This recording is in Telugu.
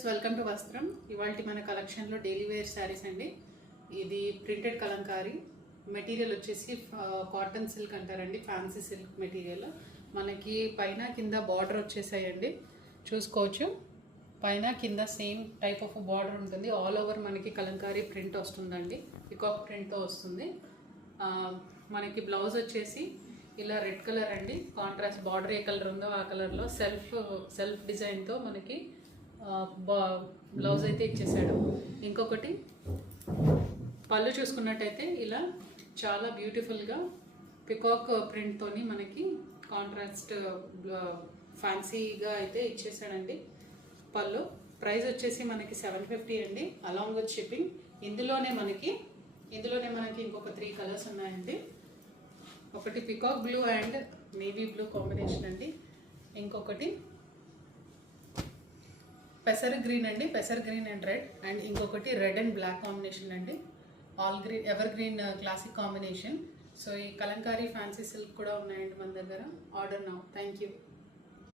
వ్యూవర్స్, వెల్కమ్ టు వస్త్రం. ఇవాల్టి మన కలెక్షన్లో డైలీ వేర్ శారీస్ అండి. ఇది ప్రింటెడ్ కలంకారీ మెటీరియల్ వచ్చేసి కాటన్ సిల్క్ అంటారండి, ఫ్యాన్సీ సిల్క్ మెటీరియల్. మనకి పైన కింద బార్డర్ వచ్చేసాయండి, చూసుకోవచ్చు. పైన కింద సేమ్ టైప్ ఆఫ్ బార్డర్ ఉంటుంది. ఆల్ ఓవర్ మనకి కలంకారీ ప్రింట్ వస్తుందండి, పికాక్ ప్రింట్తో వస్తుంది. మనకి బ్లౌజ్ వచ్చేసి ఇలా రెడ్ కలర్ అండి, కాంట్రాస్ట్ బార్డర్ ఏ కలర్ ఉందో ఆ కలర్లో సెల్ఫ్ డిజైన్తో మనకి బ్లౌజ్ అయితే ఇచ్చేసాడు. ఇంకొకటి పళ్ళు చూసుకున్నట్టయితే ఇలా చాలా బ్యూటిఫుల్గా పికాక్ ప్రింట్తోని మనకి కాంట్రాస్ట్ ఫ్యాన్సీగా అయితే ఇచ్చేసాడండి. పళ్ళు ప్రైస్ వచ్చేసి మనకి 750 అండి, అలాంగ్ విత్ షిప్పింగ్. ఇందులోనే మనకి ఇంకొక 3 కలర్స్ ఉన్నాయండి. ఒకటి peacock blue and navy blue combination అండి, ఇంకొకటి పెసర్ గ్రీన్ అండి, పెసర్ గ్రీన్ అండ్ రెడ్, అండ్ ఇంకొకటి రెడ్ అండ్ బ్లాక్ కాంబినేషన్ అండి. All green, ever green classic combination. So ఈ కలంకారీ ఫ్యాన్సీ సిల్క్ కూడా ఉన్నాయండి మన దగ్గర. Order now. Thank you.